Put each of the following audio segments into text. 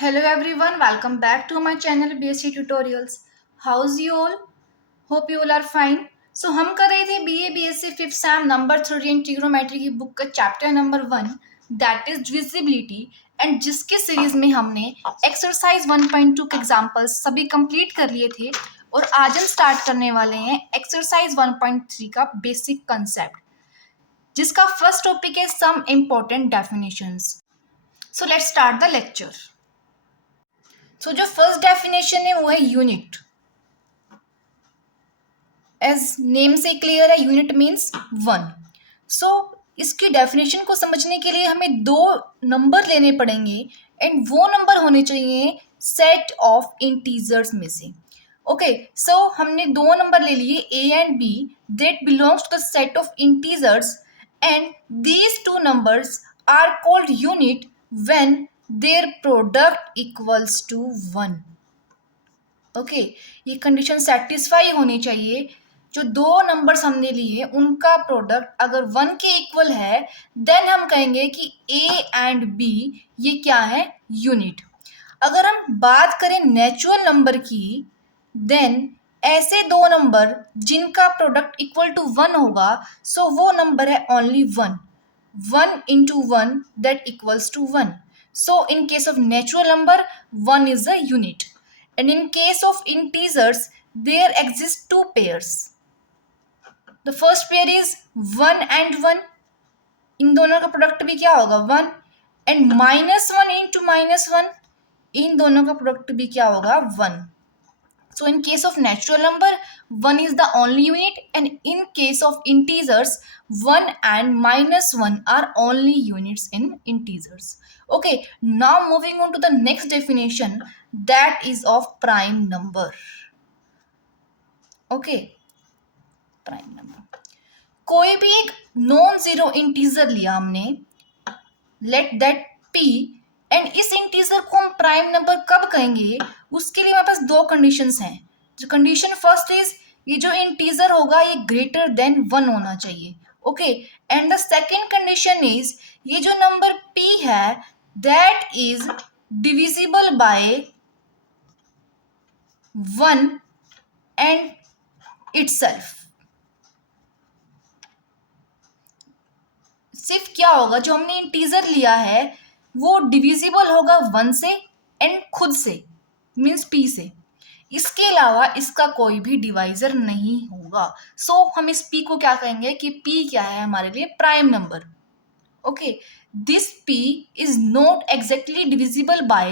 Hello everyone, welcome back to my channel BSc Tutorials. How's you all? Hope you all are fine. So हम कर रहे थे BA BSc 5th Sam number 3 इन trigonometry की book का chapter number 1 that is divisibility and जिसके series में हमने exercise 1.2 के एग्जांपल्स सभी कंप्लीट कर लिए थे और आज हम स्टार्ट करने वाले हैं एक्सरसाइज 1.3 का बेसिक कंसेप्ट जिसका फर्स्ट टॉपिक है some important definitions. So let's start the lecture. So जो फर्स्ट डेफिनेशन है वो है यूनिट. एज नेम से क्लियर है, यूनिट मीन्स वन. सो इसकी डेफिनेशन को समझने के लिए हमें दो नंबर लेने पड़ेंगे एंड वो नंबर होने चाहिए सेट ऑफ इंटीजर्स में से. ओके, सो हमने दो नंबर ले लिए A and B that belongs to the set of integers and these two numbers are called unit when their product equals to one. Okay, ये कंडीशन सेटिस्फाई होनी चाहिए. जो दो नंबर्स हमने लिए उनका प्रोडक्ट अगर वन के इक्वल है देन हम कहेंगे कि ए एंड बी ये क्या है, यूनिट. अगर हम बात करें नेचुरल नंबर की देन ऐसे दो नंबर जिनका प्रोडक्ट इक्वल टू वन होगा सो वो नंबर है only one. One into one that equals to one. So in case of natural number one is a unit. And in case of integers, there exist two pairs. The first pair is 1 and 1. इन दोनों का product भी क्या होगा, 1. And -1 into -1, इन दोनों का product भी क्या होगा, 1. So in case of natural number, 1 is the only unit, and in case of integers, 1 and -1 are only units in integers. Okay, now moving on to the next definition, that is of prime number. Okay, prime number. कोई भी एक non zero integer लिया हमने, let that p, and इस integer को हम prime number कब कहेंगे, उसके लिए हमारे पास दो कंडीशंस हैं. जो कंडीशन फर्स्ट इज ये जो इंटीजर होगा ये ग्रेटर देन वन होना चाहिए. Okay, and the second condition is ये जो नंबर p है that is divisible by one and itself. सिर्फ क्या होगा, जो हमने इंटीजर लिया है वो डिविजिबल होगा वन से एंड खुद से मीन्स p से. इसके अलावा इसका कोई भी डिवाइजर नहीं होगा. सो हम इस p को क्या कहेंगे कि p क्या है हमारे लिए, prime number. Okay, this p is not exactly divisible by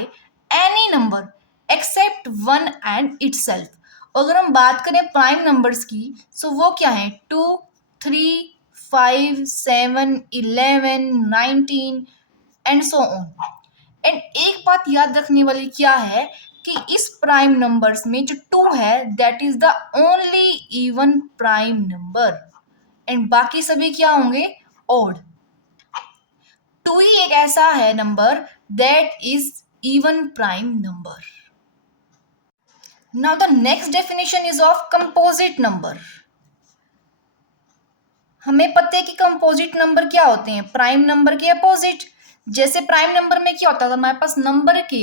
any number except one and itself. अगर हम बात करें प्राइम नंबर्स की सो वो क्या है, 2, 3, 5, 7, 11, 19 एंड सो ऑन. एंड एक बात याद रखने वाली क्या है कि इस प्राइम नंबर्स में जो 2 है that is the only even prime number and बाकी सभी क्या होंगे, ऑड. 2 ही एक ऐसा है number that is even prime number. Now the next definition is of composite number. हमें पता है कि कंपोजिट नंबर क्या होते हैं, प्राइम नंबर के अपोजिट. जैसे प्राइम नंबर में क्या होता था, हमारे पास नंबर के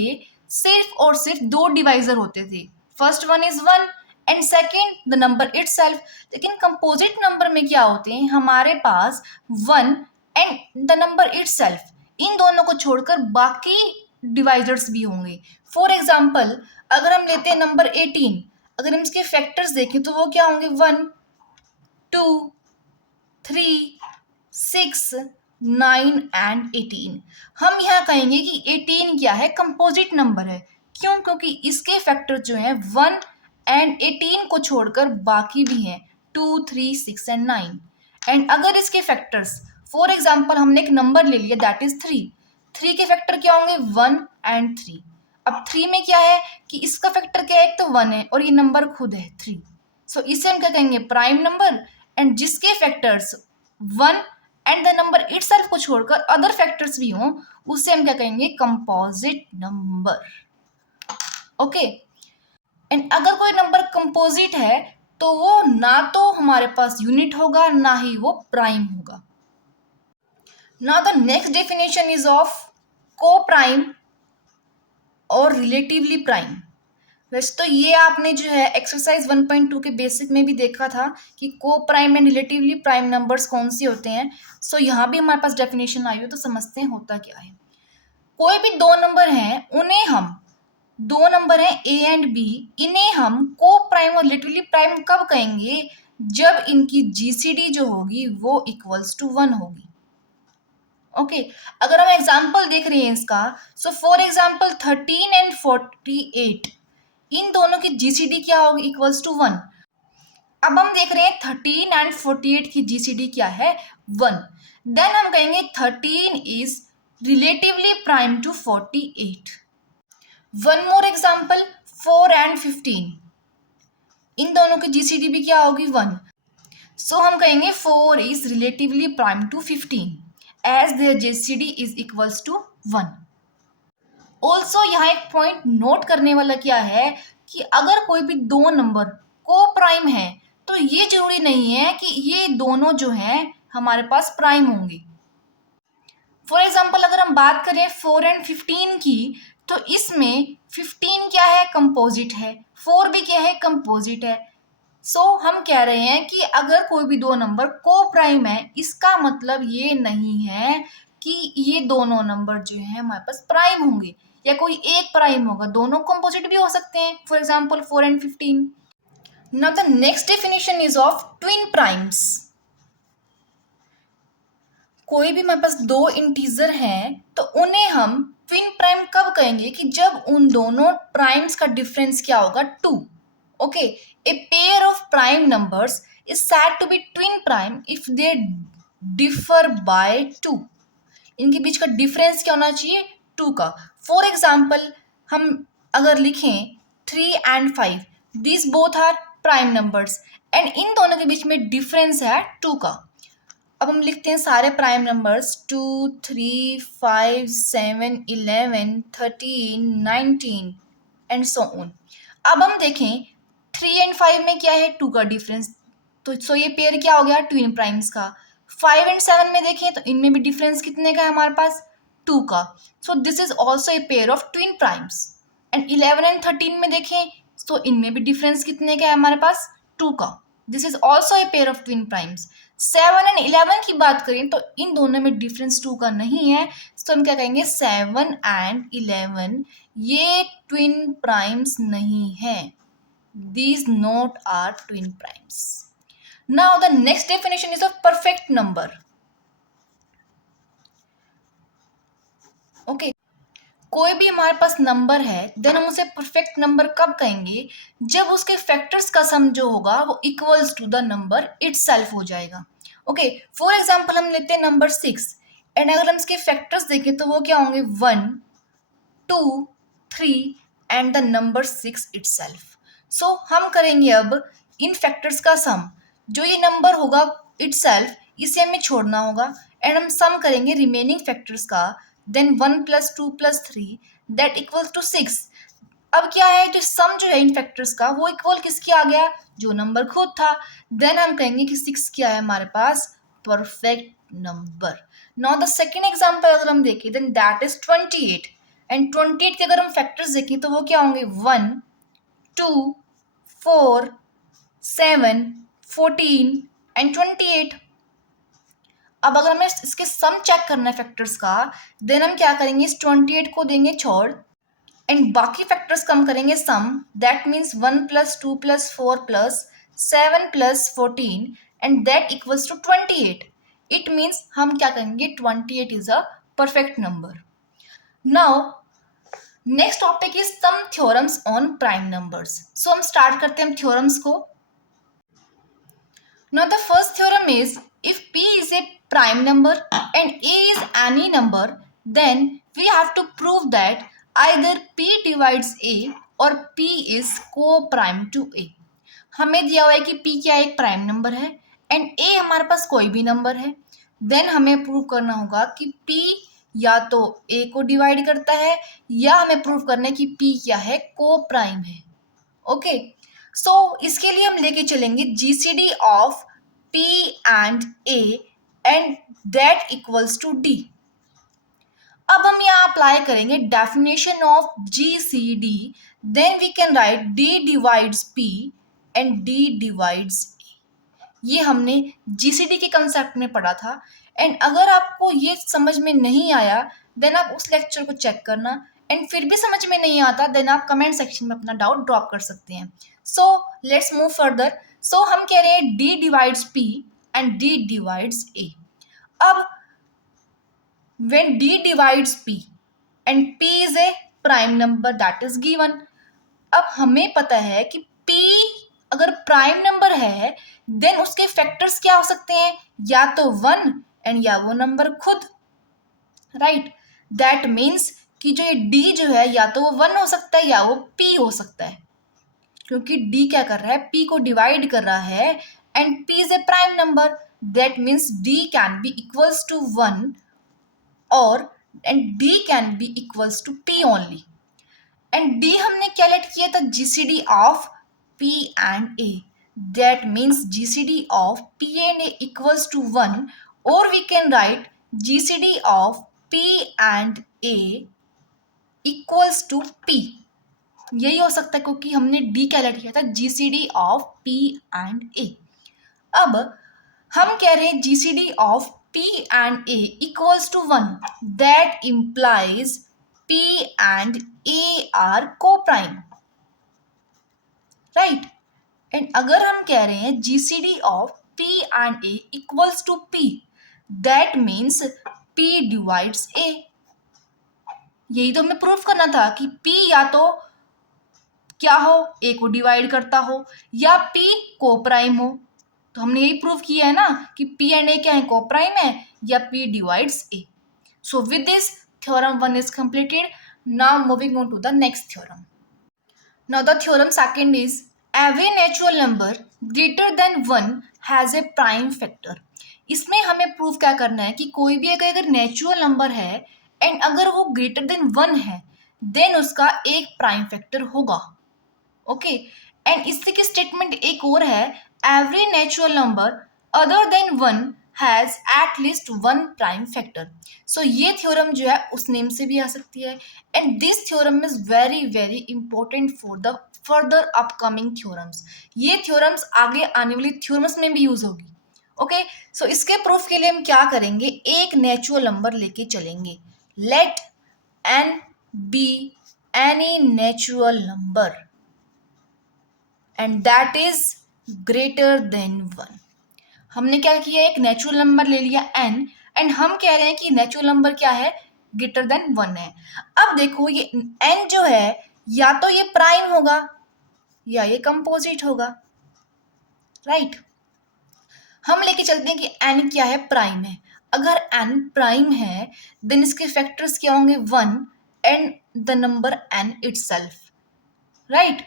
सिर्फ और सिर्फ दो डिवाइजर होते थे. First one is one and second the number itself. लेकिन कंपोजिट नंबर में क्या होते हैं, हमारे पास one and the number itself, इन दोनों को छोड़कर बाकी डिवाइजर्स भी होंगे. फॉर एग्जाम्पल अगर हम लेते हैं नंबर 18, अगर हम इसके फैक्टर्स देखें तो वो क्या होंगे, 1, 2, 3, 6, 9 एंड 18. हम यहाँ कहेंगे कि 18 क्या है, कंपोजिट नंबर है. क्यों, क्योंकि इसके फैक्टर जो हैं 1 एंड 18 को छोड़कर बाकी भी हैं 2, 3, 6 एंड 9. एंड अगर इसके फैक्टर्स फॉर एग्जाम्पल हमने एक नंबर ले लिया दैट इज 3, 3 के फैक्टर क्या होंगे, 1 एंड 3. अब 3 में क्या है कि इसका फैक्टर क्या है, एक तो 1 है और ये नंबर खुद है 3. सो इसे हम क्या कहेंगे, प्राइम नंबर. एंड जिसके factors 1 and the number itself को छोड़कर अदर फैक्टर्स भी हों उसे हम क्या कहेंगे, कंपोजिट नंबर. ओके, एंड अगर कोई नंबर कंपोजिट है तो वो ना तो हमारे पास यूनिट होगा ना ही वो प्राइम होगा. Now the next definition is of को प्राइम और रिलेटिवली प्राइम। वैसे तो ये आपने जो है एक्सरसाइज 1.2 के बेसिक में भी देखा था कि को prime and relatively prime numbers कौन से होते हैं। सो यहाँ भी हमारे पास डेफिनेशन आई हो, तो समझते हैं होता क्या है। कोई भी दो नंबर हैं, उन्हें हम दो नंबर हैं ए एंड बी, इन्हें हम को प्राइम और रिलेटिवली प्राइम कब कहेंगे? जब इनकी जीसीडी जो होगी वो इक्वल्स टू 1 होगी। ओके अगर हम एग्जाम्पल देख रहे हैं इसका, सो फॉर एग्जाम्पल 13 एंड 48, इन दोनों की जीसीडी क्या होगी? Equals to 1। अब हम देख रहे हैं 13 एंड 48 की जीसीडी क्या है? 1। देन हम कहेंगे 13 is relatively prime to 48। One more example 4 and 15, इन दोनों की जीसीडी भी क्या होगी? 1। सो हम कहेंगे 4 is relatively prime to 15 as their GCD is equals to 1। Also यहाँ एक पॉइंट नोट करने वाला क्या है कि अगर कोई भी दो नंबर को प्राइम है तो ये जरूरी नहीं है कि ये दोनों जो हैं हमारे पास प्राइम होंगे। फॉर एग्जाम्पल अगर हम बात करें 4 एंड 15 की, तो इसमें 15 क्या है? कंपोजिट है। 4 भी क्या है? कंपोजिट है। सो हम कह रहे हैं कि अगर कोई भी दो नंबर को प्राइम है, इसका मतलब ये नहीं है कि ये दोनों नंबर जो है हमारे पास प्राइम होंगे या कोई एक प्राइम होगा, दोनों कंपोजिट भी हो सकते हैं। For example 4 and 15। Now the next definition is of twin primes. कोई भी हमारे पास दो इंटीजर हैं तो उन्हें हम ट्विन प्राइम कब कहेंगे? कि जब उन दोनों प्राइम्स का डिफरेंस क्या होगा? 2। Okay a pair of prime numbers is said to be twin prime if they differ by 2। इनके बीच का डिफरेंस क्या होना चाहिए? 2 का। फॉर एग्जाम्पल हम अगर लिखें 3 and 5, this both are prime numbers and इन दोनों के बीच में डिफरेंस है 2 का। अब हम लिखते हैं सारे prime numbers 2, 3, 5, 7, 11, 13, 19 and so on. अब हम देखें 3 एंड 5 में क्या है? 2 का डिफरेंस, तो सो ये पेयर क्या हो गया? ट्विन प्राइम्स का। 5 एंड 7 में देखें तो इनमें भी डिफरेंस कितने का है हमारे पास? 2 का। So this is also a pair of twin primes. And 11 and 13 में देखें तो इनमें भी डिफरेंस कितने का है हमारे पास? 2 का। This is also a pair of twin primes. 7 and 11 की बात करें तो इन दोनों में डिफरेंस 2 का नहीं है, तो हम क्या कहेंगे? 7 एंड 11 ये ट्विन प्राइम्स नहीं है। These not are twin primes. Now the next definition is of perfect number. Okay, कोई भी हमारे पास नंबर है देन हम उसे परफेक्ट नंबर कब कहेंगे? जब उसके फैक्टर्स का सम जो होगा वो equals to the number itself हो जाएगा। ओके फॉर एग्जांपल हम लेते हैं नंबर 6 एंड अगर हम इसके फैक्टर्स देखें तो वो क्या होंगे? 1, 2, 3 एंड द नंबर 6 इटसेल्फ। सो हम करेंगे अब इन फैक्टर्स का सम, जो ये नंबर होगा इटसेल्फ इसे हमें छोड़ना होगा एंड हम सम करेंगे रिमेनिंग फैक्टर्स का। Then 1 + 2 + 3 that equals to 6। अब क्या है? जो सम जो है इन फैक्टर्स का वो इक्वल किसके आ गया? जो नंबर खुद था। देन हम कहेंगे कि 6 क्या है हमारे पास? Perfect number. Now the second example अगर हम देखें देन दैट इज 28 एंड 28 के अगर हम फैक्टर्स देखें तो वो क्या होंगे? 1, 2, 4, 7, 14 एंड 28। अब अगर हमें इसके सम चेक करना है फैक्टर्स का, देन हम क्या करेंगे? इस 28 को देंगे छोड़ एंड बाकी फैक्टर्स कम करेंगे sum. That means 1 + 2 + 4 + 7 + 14 and that equals to 28। It means हम क्या करेंगे? 28 is a perfect number. Now next topic is some theorems on prime numbers. So हम स्टार्ट करते हैं थ्योरम्स को। Now the first theorem is if p is a prime number and a is any number, then we have to prove that either p divides a or p is co-prime to a। हमें दिया हुआ है कि p क्या एक prime number है and a हमारे पास कोई भी नंबर है। देन हमें प्रूव करना होगा कि p या तो a को डिवाइड करता है या हमें प्रूव करना है कि p क्या है? को प्राइम है। ओके सो इसके लिए हम लेके चलेंगे GCD of p and a and that equals to d। अब हम यहाँ अप्लाई करेंगे definition of GCD, then we can write D divides P and D divides A। ये हमने GCD के कंसेप्ट में पढ़ा था। एंड अगर आपको ये समझ में नहीं आया देन आप उस लेक्चर को चेक करना, एंड फिर भी समझ में नहीं आता देन आप कमेंट सेक्शन में अपना डाउट ड्रॉप कर सकते हैं। So let's move further. So हम कह रहे हैं D divides P and D divides A। अब when D divides P and P is a prime number that is given, अब हमें पता है कि P अगर प्राइम नंबर है देन उसके फैक्टर्स क्या हो सकते हैं, या तो 1 एंड या वो नंबर खुद, राइट। दैट मीन्स कि जो ये D जो है या तो वो 1 हो सकता है या वो P हो सकता है, क्योंकि D क्या कर रहा है, P को डिवाइड कर रहा है and P is a prime number. That means D can be equals to 1 और and D can be equals to P only. And D हमने क्या लेट किया था, GCD of P and A। That means GCD of P and A equals to 1, और we can write GCD of P and A equals to P। यही हो सकता है क्योंकि हमने D क्या लेट किया था, GCD of P and A। अब हम कह रहे हैं GCD of P and A equals to 1, that implies P and A are co-prime, right? And अगर हम कह रहे हैं GCD of P and A equals to P, that means P divides A। यही तो हमें प्रूफ करना था कि P या तो क्या हो, A को डिवाइड करता हो या P को प्राइम हो। तो हमने यही प्रूव किया है ना कि P एंड A क्या है, को प्राइम है या P divides A। So with this theorem 1 is completed. Now moving on to the next theorem. Now the theorem second is every natural number greater than 1 has a prime factor. इसमें हमें prove क्या करना है कि कोई भी अगर natural number है एंड अगर वो ग्रेटर देन 1 है देन उसका एक प्राइम फैक्टर होगा, ओके। एंड इससे की स्टेटमेंट एक और है, every natural number other than 1 has at least 1 prime factor. So ये थ्योरम जो है उस नेम से भी आ सकती है, and this theorem is very very important for the further upcoming theorems. ये थ्योरम्स आगे आने वाली थ्योरम्स में भी यूज होगी, ओके। सो इसके प्रूफ के लिए हम क्या करेंगे, एक नेचुरल नंबर लेके चलेंगे। Let n be any natural number and that is greater than 1। हमने क्या किया, एक नेचुरल नंबर ले लिया n एंड हम कह रहे हैं कि नेचुरल नंबर क्या है, ग्रेटर देन 1 है। अब देखो ये n जो है या तो ये प्राइम होगा या ये कंपोजिट होगा, राइट। हम लेके चलते हैं कि n क्या है, प्राइम है। अगर n प्राइम है देन इसके फैक्टर्स क्या होंगे, 1 and the number n itself, right.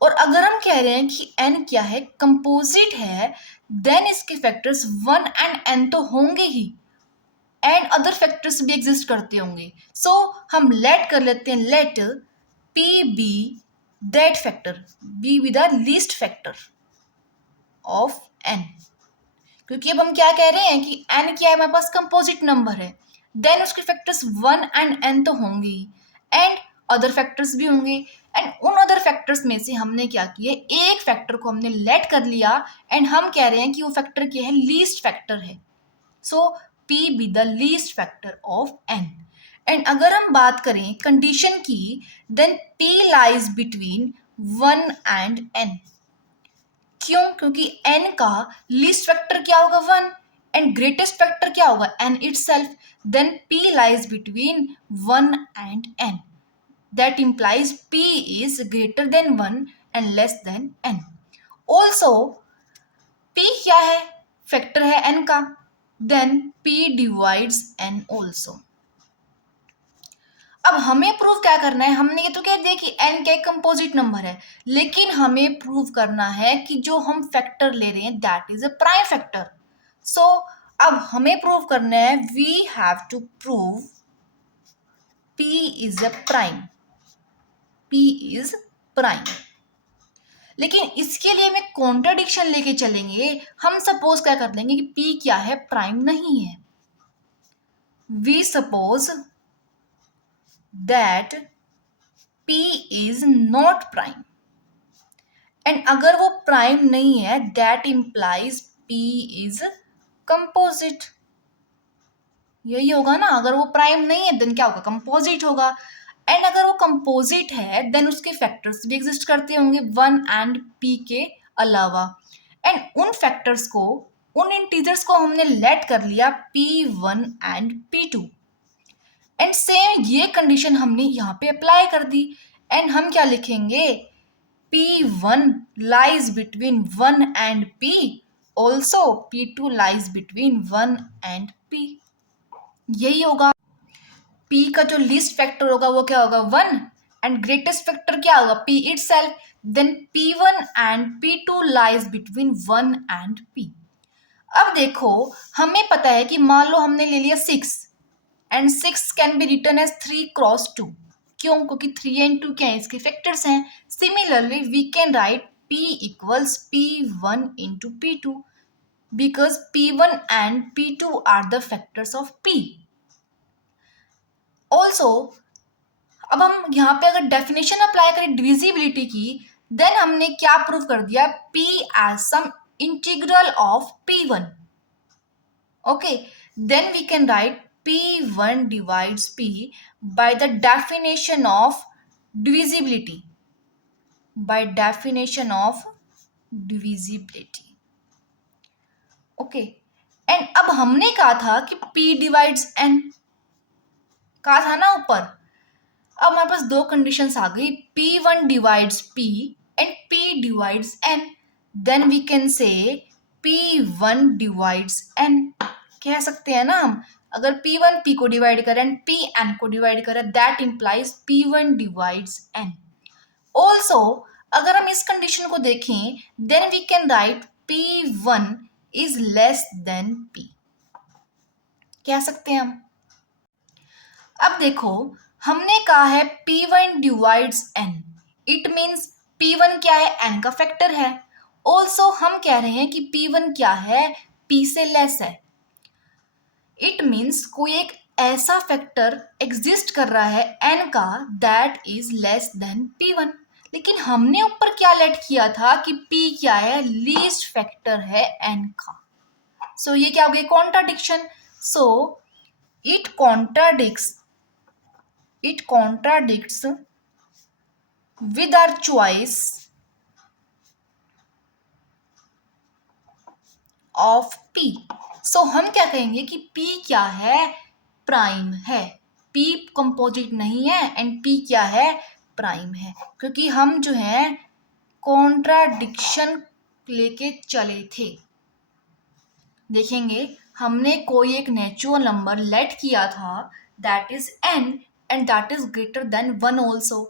और अगर हम कह रहे हैं कि n क्या है, कंपोजिट है, देन इसके फैक्टर्स 1 एंड n तो होंगे ही एंड अदर फैक्टर्स भी एग्जिस्ट करते होंगे। सो हम लेट कर लेते हैं, let p be that factor, b with the least factor of n। क्योंकि अब हम क्या कह रहे हैं कि n क्या है, हमारे पास कंपोजिट नंबर है, देन उसके फैक्टर्स 1 एंड n तो होंगे ही एंड अदर फैक्टर्स भी होंगे। एंड उन अदर फैक्टर्स में से हमने क्या किया, एक फैक्टर को हमने लेट कर लिया एंड हम कह रहे हैं कि वो फैक्टर क्या है, लीस्ट फैक्टर है। So p be the least factor of n। And अगर हम बात करें कंडीशन की, then p lies between 1 and n। क्यों, क्योंकि n का लीस्ट फैक्टर क्या होगा, 1 एंड ग्रेटेस्ट फैक्टर क्या होगा, n itself. Then p lies between 1 and n, that implies p is greater than 1 and less than n. Also p क्या है, factor है n का, then p divides n also. अब हमें प्रूव क्या करना है, हमने ये तो कह दिया कि n क्या कंपोजिट नंबर है, लेकिन हमें प्रूव करना है कि जो हम फैक्टर ले रहे हैं that is a prime factor. So अब हमें प्रूव करना है, we have to prove p is a prime, p is prime। लेकिन इसके लिए हमें कॉन्ट्राडिक्शन लेके चलेंगे। हम सपोज क्या कर लेंगे कि p क्या है, प्राइम नहीं है। We suppose that P is not prime, and अगर वो प्राइम नहीं है that implies P is composite. यही होगा ना, अगर वो प्राइम नहीं है देन क्या होगा, कंपोजिट होगा। एंड अगर वो कंपोजिट है देन उसके फैक्टर्स भी एग्जिस्ट करते होंगे 1 एंड P के अलावा। एंड उन फैक्टर्स को, उन इंटीजर्स को हमने लेट कर लिया P1 and P2। And same ये कंडीशन हमने यहाँ पे अप्लाई कर दी, एंड हम क्या लिखेंगे, P1 lies between 1 and P, also P2 lies between 1 and P। यही होगा। P का जो लीस्ट फैक्टर होगा वो क्या होगा, 1, एंड ग्रेटेस्ट फैक्टर क्या होगा, P itself, then P1 and P2 lies between 1 and P। अब देखो, हमें पता है कि मान लो हमने ले लिया 6, and 6 can be written as 3 cross 2। क्यों, क्योंकि 3 एंड 2 क्या है, इसके फैक्टर्स हैं। Similarly we can write P equals P1 into P2 because P1 and P2 are the factors of P। Also अब हम यहाँ पे अगर डेफिनेशन अप्लाई करें डिविजिबिलिटी की, देन हमने क्या प्रूव कर दिया, P as some integral of P1। Okay, then we can write P1 divides P by the definition of divisibility, by definition of divisibility। Okay, and अब हमने कहा था कि P divides N, कहा था ना ऊपर। अब हमारे पास दो कंडीशंस आ गई, P1 divides P and P divides N, then we can say P1 divides N। कह सकते हैं ना हम, अगर P1 P को डिवाइड करे एंड P N को डिवाइड करे that implies P1 divides N। Also अगर हम इस कंडीशन को देखें then we can write P1 is less than P, कह सकते हैं हम। अब देखो, हमने कहा है P1 divides N, it means P1 क्या है, N का फैक्टर है। ऑल्सो हम कह रहे हैं कि P1 क्या है, P से लेस है। इट मीन्स कोई एक ऐसा फैक्टर एग्जिस्ट कर रहा है N का that is less then P1। लेकिन हमने ऊपर क्या लेट किया था कि P क्या है, लीस्ट फैक्टर है N का। सो ये क्या हो गया, contradiction. So it contradicts with our choice of P। So हम क्या कहेंगे कि P क्या है, प्राइम है। P कंपोजिट नहीं है एंड P क्या है, प्राइम है, क्योंकि हम जो है कॉन्ट्राडिक्शन लेके चले थे। देखेंगे, हमने कोई एक नेचुरल नंबर लेट किया था that is N and that is greater than 1 also.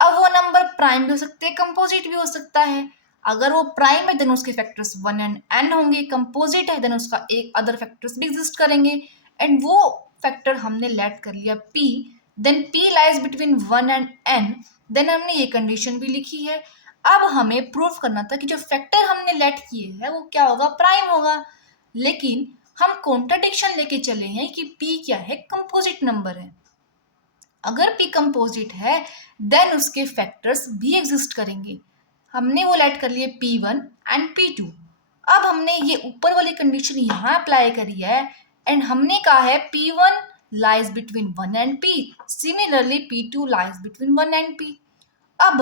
अब वो नंबर प्राइम भी हो सकते हैं, कंपोजिट भी हो सकता है। अगर वो प्राइम है देन उसके फैक्टर्स 1 एंड N होंगे, कंपोजिट है देन उसका एक अदर फैक्टर्स भी एग्जिस्ट करेंगे, एंड वो फैक्टर हमने लेट कर लिया P, then P lies between 1 and N, then हमने ये कंडीशन भी लिखी है। अब हमें प्रूव करना था कि जो फैक्टर हमने लेट किए हैं वो क्या होगा, प्राइम होगा। लेकिन हम कॉन्ट्राडिक्शन लेके चले हैं कि P क्या है, कंपोजिट नंबर है। अगर P कंपोजिट है देन उसके फैक्टर्स भी एग्जिस्ट करेंगे। हमने वो लेट कर लिए P1 एंड P2। अब हमने ये ऊपर वाली कंडीशन यहाँ अप्लाई करी है एंड हमने कहा है P1 lies between 1 and P, similarly P2 lies between 1 and P। अब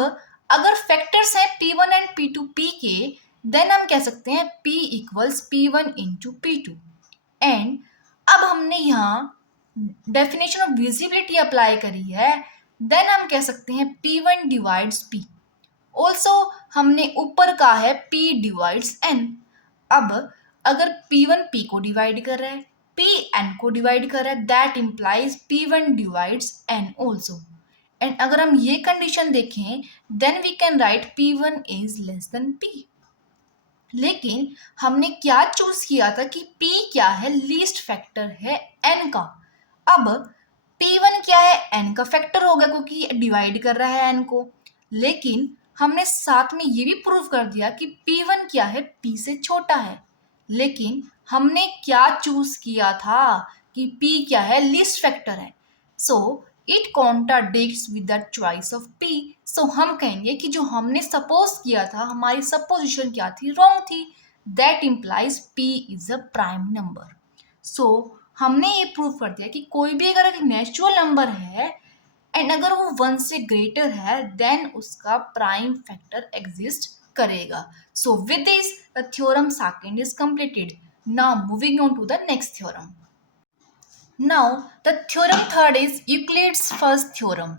अगर फैक्टर्स है P1 एंड P2 P के, देन हम कह सकते हैं P equals P1 into P2। And अब हमने यहाँ डेफिनेशन ऑफ विजिबिलिटी अप्लाई करी है, देन हम कह सकते हैं P1 डिवाइड्स P। ऑल्सो हमने ऊपर कहा है P डिवाइड्स N। अब अगर P1 P को डिवाइड कर रहा है, P N को डिवाइड कर रहा है, that implies P1 divides N also. And अगर हम ये कंडीशन देखें then we can write P1 is less than P। लेकिन हमने क्या चूज किया था कि P क्या है, लीस्ट फैक्टर है N का। अब P1 क्या है, N का फैक्टर होगा क्योंकि डिवाइड कर रहा है N को। लेकिन हमने साथ में ये भी प्रूव कर दिया कि P1 क्या है, P से छोटा है। लेकिन हमने क्या चूज किया था कि P क्या है, लीस्ट फैक्टर है। So it contradicts with the choice of P. So हम कहेंगे कि जो हमने सपोज किया था, हमारी सपोजिशन क्या थी, रॉन्ग थी। That implies P is a prime number. So हमने ये प्रूव कर दिया कि कोई भी अगर एक नेचुरल नंबर है एंड अगर वो 1 से ग्रेटर है देन उसका प्राइम फैक्टर एग्जिस्ट करेगा। So with this the theorem second is completed. Now moving on to the next theorem. Now the theorem third is Euclid's first theorem.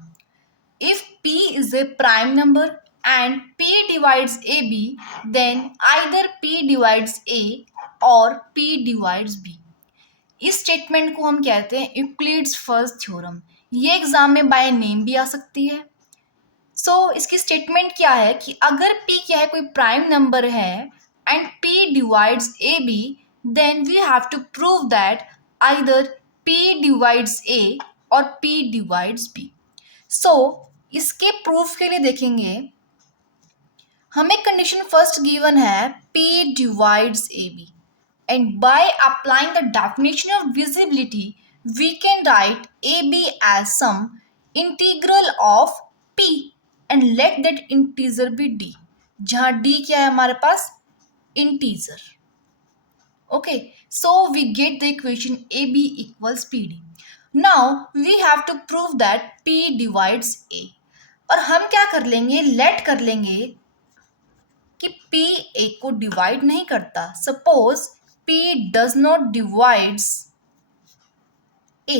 If p is a prime number and p divides ab, then either p divides a or p divides b. इस statement को हम कहते हैं Euclid's first theorem. ये exam में by name भी आ सकती है। इसकी स्टेटमेंट क्या है कि अगर p क्या है, कोई प्राइम नंबर है and p divides a b, then we have to prove that either p divides a और p डिवाइड्स b। इसके प्रूफ के लिए देखेंगे, हमें कंडीशन फर्स्ट गिवन है p divides a b, and by applying the definition of divisibility we can write ab as some integral of p and let that integer be d, जहां d क्या है हमारे पास, integer। okay, so we get the equation ab equals pd। now we have to prove that p divides a, और हम क्या कर लेंगे, let कर लेंगे कि p a को डिवाइड नहीं करता। Suppose p does not divides a,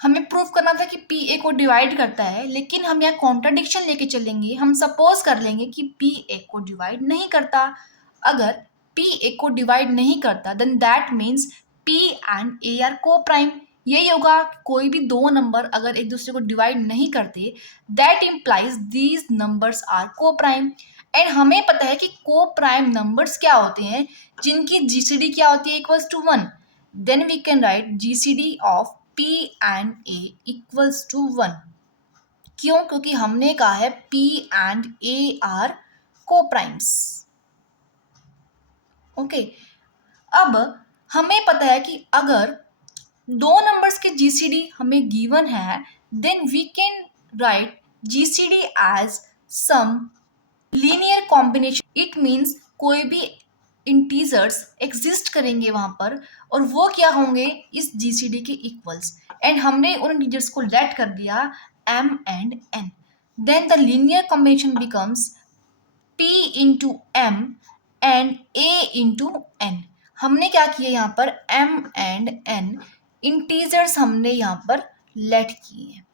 हमें प्रूव करना था कि p a को डिवाइड करता है, लेकिन हम यहाँ कॉन्ट्राडिक्शन लेके चलेंगे। हम सपोज कर लेंगे कि p a को डिवाइड नहीं करता। अगर p a को डिवाइड नहीं करता then that means p and a are coprime. यही होगा, कोई भी दो नंबर अगर एक दूसरे को डिवाइड नहीं करते that implies these numbers are coprime. And हमें पता है कि को प्राइम नंबर्स क्या होते हैं, जिनकी जीसीडी क्या होती है, equals to 1। Then we can write GCD of p and a equals to 1। क्यों? क्योंकि हमने कहा है p and a are coprimes. Okay, अब हमें पता है कि अगर दो नंबर्स के जीसीडी हमें गिवन है then we can write GCD as some linear combination. It means कोई भी इंटीजर्स एग्जिस्ट करेंगे वहां पर और वो क्या होंगे, इस जीसीडी के इक्वल्स। एंड हमने उन इंटीजर्स को लेट कर दिया m and n। Then the linear combination becomes p into m and a into n। हमने क्या किया यहाँ पर, m एंड n इंटीजर्स हमने यहाँ पर लेट किए हैं।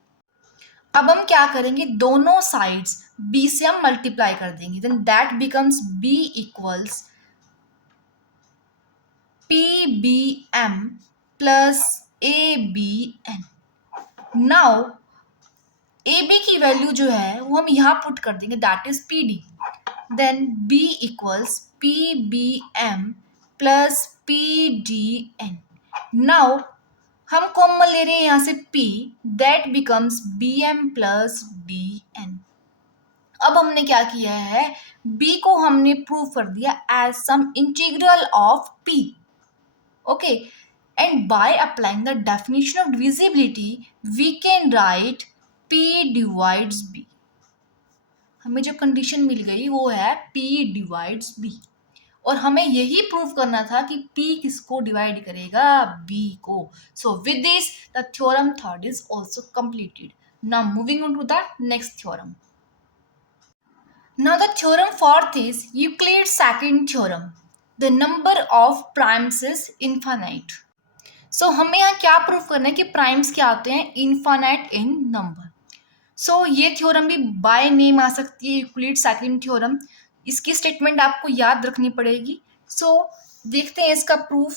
अब हम क्या करेंगे, दोनों साइड्स b से हम मल्टीप्लाई कर देंगे, then that becomes b equals pbm plus abn। Now ab की वैल्यू जो है वो हम यहाँ पुट कर देंगे, that is pd। Then b equals pbm plus pdn। Now हम कॉमन ले रहे हैं यहाँ से p, that becomes bm plus dn। अब हमने क्या किया है, b को हमने प्रूव कर दिया as some integral of p। Okay, and by applying the definition of divisibility we can write p divides b। हमें जो कंडीशन मिल गई वो है p डिवाइड्स b, और हमें यही प्रूव करना था कि p किसको डिवाइड करेगा, b को। So with this the theorem third is also completed. Now moving on to the next theorem. Now the theorem fourth is Euclid's second theorem, the number of primes is infinite. So हमें यहाँ क्या prove करना है कि primes क्या होते हैं, infinite इन number. ये थ्योरम भी बाय नेम आ सकती है, यूक्लिड्स सेकंड थ्योरम। इसकी स्टेटमेंट आपको याद रखनी पड़ेगी। देखते हैं इसका प्रूफ।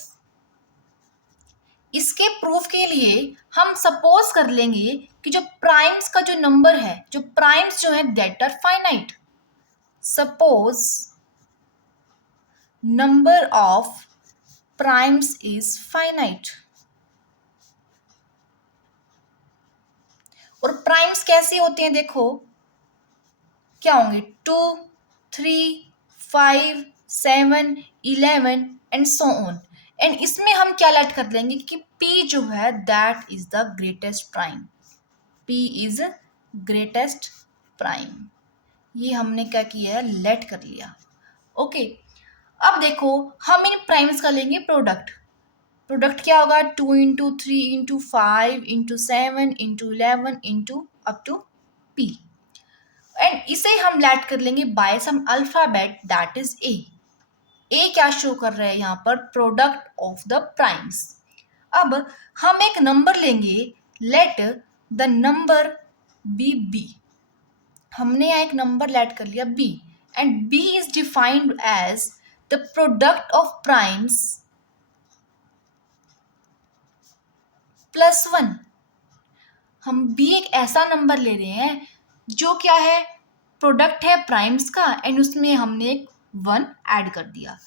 इसके प्रूफ के लिए हम सपोज कर लेंगे कि जो प्राइम्स का जो नंबर है, जो प्राइम्स जो है that are finite. Suppose number of primes is finite. और प्राइम्स कैसे होते हैं, देखो क्या होंगे, 2, 3, 5, 7, 11 एंड सो ऑन। एंड इसमें हम क्या लेट कर लेंगे कि p जो है that is the greatest prime, p is greatest prime. ये हमने क्या किया है, लेट कर लिया। ओके, अब देखो हम इन प्राइम्स का लेंगे प्रोडक्ट। प्रोडक्ट क्या होगा, 2 into 3 into 5 into 7 into 11 into up to p, and इसे हम लेट कर लेंगे by some alphabet that is a। A क्या शो कर रहा है यहाँ पर, प्रोडक्ट ऑफ द प्राइम्स। अब हम एक नंबर लेंगे, let the number be B. हमने यहाँ एक नंबर लेट कर लिया b, and b is defined as the product of primes +1। हम b एक ऐसा नंबर ले रहे हैं जो क्या है, प्रोडक्ट है प्राइम्स का, एंड उसमें हमने एक 1 ऐड कर दिया।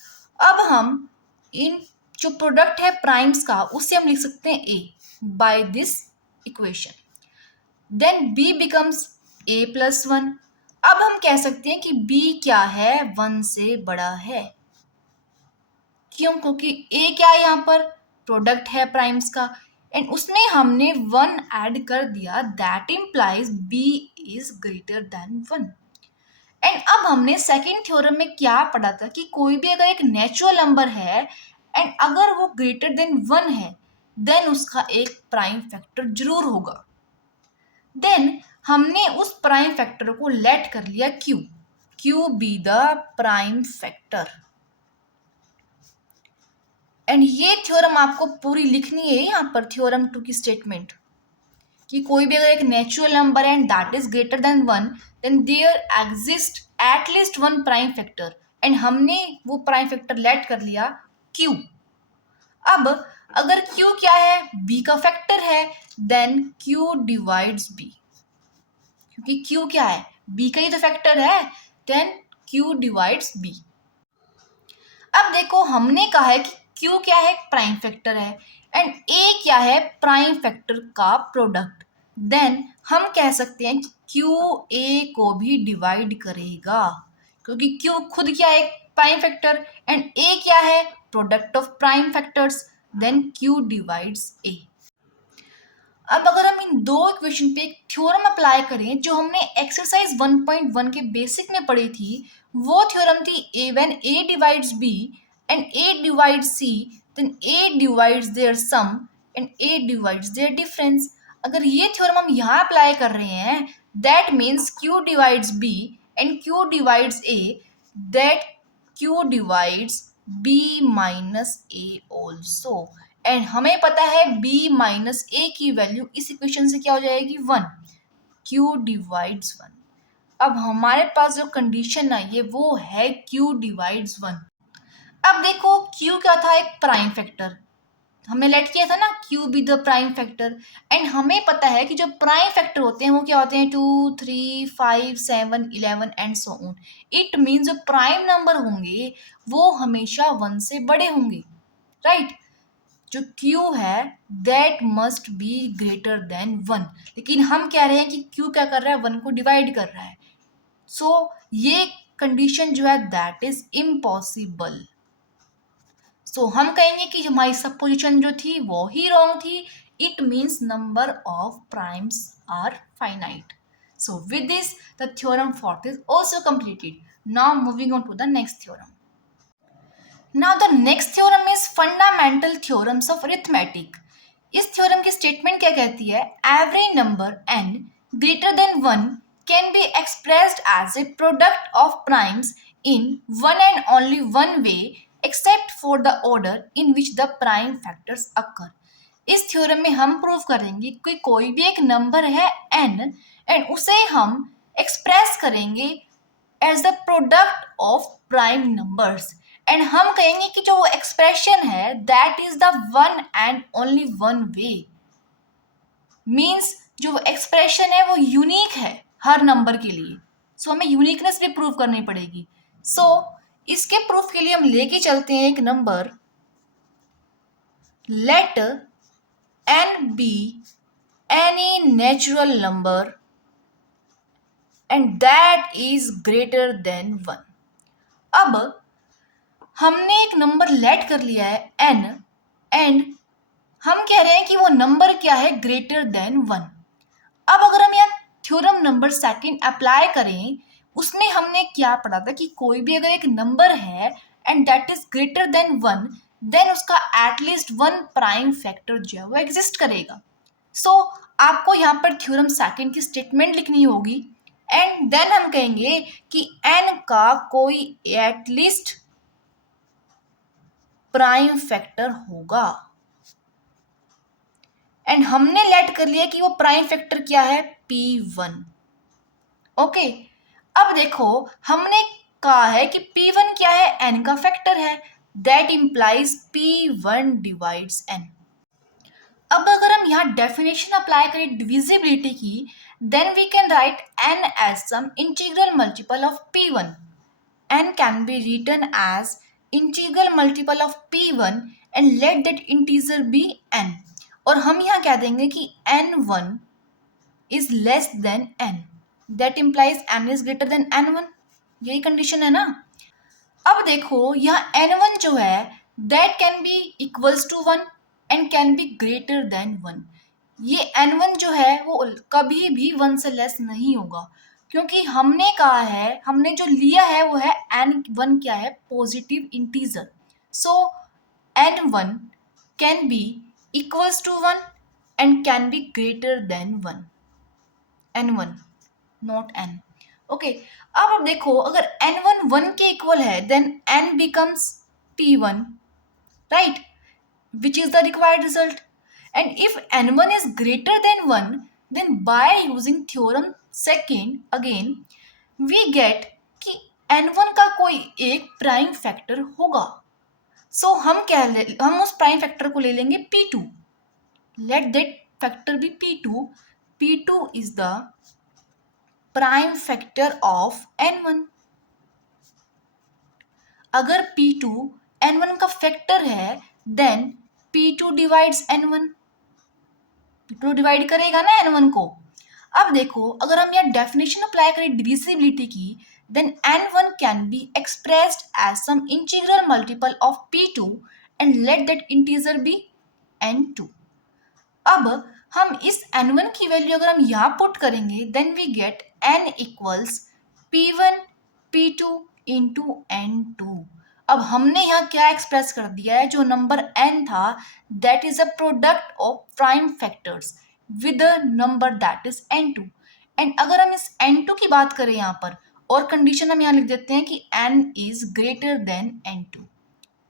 अब हम इन जो प्रोडक्ट है प्राइम्स का उसे हम लिख सकते हैं a by this equation, then b becomes a+1। अब हम कह सकते हैं कि b क्या है, 1 से बड़ा है। क्यों, क्योंकि a क्या है यहाँ पर, प्रोडक्ट है प्राइम्स का, एंड उसमें हमने 1 ऐड कर दिया, that implies b is greater than 1। And अब हमने सेकंड थ्योरम में क्या पढ़ा था कि कोई भी अगर एक नेचुरल नंबर है एंड अगर वो ग्रेटर देन 1 है, देन उसका एक प्राइम फैक्टर जरूर होगा। देन हमने उस प्राइम फैक्टर को लेट कर लिया q be the prime factor. And ये थ्योरम आपको पूरी लिखनी है यहाँ पर, थ्योरम 2 की स्टेटमेंट, कि कोई भी अगर एक नेचुरल नंबर है and that is greater than 1, then there exist at least 1 prime factor, and हमने वो प्राइम फैक्टर लेट कर लिया q। अब अगर q क्या है, b का फैक्टर है, देन q डिवाइड्स b, क्योंकि q क्या है, b का ही तो फैक्टर है, देन q डिवाइड्स b। अब देखो हमने कहा है कि q क्या है, प्राइम फैक्टर है, एंड a क्या है, प्राइम फैक्टर का प्रोडक्ट। देन हम कह सकते हैं कि q a को भी डिवाइड करेगा, क्योंकि q खुद क्या है, प्राइम फैक्टर, एंड a क्या है, product of prime factors, then q divides a। अब अगर हम इन दो इक्वेशन पे एक थ्योरम अप्लाई करें जो हमने एक्सरसाइज 1.1 के बेसिक में पढ़ी थी, वो थ्योरम थी a when a divides b and a divides c, then a divides their sum and a divides their difference। अगर ये थ्योरम हम यहाँ अप्लाई कर रहे हैं, that means q divides b and q divides a, that q divides b minus a also। And हमें पता है b माइनस ए की वैल्यू इस इक्वेशन से क्या हो जाएगी, 1। q divides 1। अब हमारे पास जो कंडीशन आई है वो है q डिवाइड्स 1। अब देखो q क्या था, एक प्राइम फैक्टर, हमने लेट किया था ना q be the prime factor, and हमें पता है कि जो प्राइम फैक्टर होते हैं वो क्या होते हैं, 2 3 5 7 11 and so on. It means जो प्राइम नंबर होंगे वो हमेशा 1 से बड़े होंगे, राइट। जो q है that must B greater than 1, लेकिन हम कह रहे हैं कि q क्या कर रहा है, 1 को डिवाइड कर रहा है। सो ये कंडीशन जो है दैट इज इम्पॉसिबल। सो हम कहेंगे कि हमारी सपोजिशन जो थी वो ही रॉन्ग थी। It means number of primes are finite. So with this the theorem 4 is also completed. Now moving on to the next theorem. Now the next theorem is fundamental theorems of arithmetic. इस theorem की statement क्या कहती है, every number n greater than 1 can be expressed as a product of primes in one and only one way except for the order in which the prime factors occur. इस theorem में हम prove करेंगे कि कोई भी एक number है n and उसे हम एक्सप्रेस करेंगे as the product of prime numbers, and हम कहेंगे कि जो एक्सप्रेशन है that is the one and only one way. Means जो एक्सप्रेशन है वो यूनिक है हर नंबर के लिए। सो हमें यूनिकनेस भी प्रूव करनी पड़ेगी। सो इसके प्रूफ के लिए हम लेके चलते हैं एक number, let n be any natural number and that is greater than 1। अब हमने एक नंबर लेट कर लिया है n एंड हम कह रहे हैं कि वो नंबर क्या है, ग्रेटर देन 1। अब अगर हम यहाँ थ्योरम नंबर सेकंड अप्लाई करें, उसमें हमने क्या पढ़ा था कि कोई भी अगर एक नंबर है and that is greater than 1, then उसका एटलीस्ट 1 प्राइम फैक्टर जो है वो एग्जिस्ट करेगा। सो आपको यहाँ पर थ्योरम सेकंड की स्टेटमेंट लिखनी होगी एंड देन हम कहेंगे कि n का कोई एटलीस्ट प्राइम फैक्टर होगा एंड हमने लेट कर लिया कि वो प्राइम फैक्टर क्या है, P1। ओके, अब देखो हमने कहा है कि P1 क्या है, n का फैक्टर है, that implies P1 divides n। अब अगर हम यहाँ डेफिनेशन अप्लाई करें डिविजिबिलिटी की, then we can write n as some integral multiple of P1। n can be written as integral multiple of P1 and let that integer be n। और हम यहाँ कह देंगे कि n1 is less than n, that implies n is greater than n1। यही condition है ना। अब देखो यहाँ n1 जो है that can be equals to 1 and can be greater than 1। ये n1 जो है वो कभी भी 1 से लेस नहीं होगा, क्योंकि हमने कहा है, हमने जो लिया है वो है n1 क्या है, positive integer. So n1 can be equals to 1 and can be greater than 1। n1 not n। Okay, अब देखो अगर n1 1 के इक्वल है then n becomes p1, right, which is the required result। And if n1 is greater than 1, then by using theorem second again we get कि n1 का कोई एक prime factor होगा। सो हम उस प्राइम फैक्टर को ले लेंगे p2। Let that factor be p2। p2 is the prime factor of n1। अगर p2 n1 का फैक्टर है then p2 divides n1। p2 divide करेगा ना n1 को। अब देखो अगर हम यहाँ डेफिनेशन अप्लाई करें डिविजिबिलिटी की, then n1 can be expressed as some integral multiple of p2 and let that integer be n2। अब हम इस n1 की वैल्यू अगर हम यहाँ पुट करेंगे then we get n equals p1 p2 into n2। अब हमने यहाँ क्या एक्सप्रेस कर दिया है, जो नंबर n था that is a product of prime factors with a number that is n2। And अगर हम इस n2 की बात करें यहाँ पर, और कंडीशन हम यहाँ लिख देते हैं कि n is greater than n2।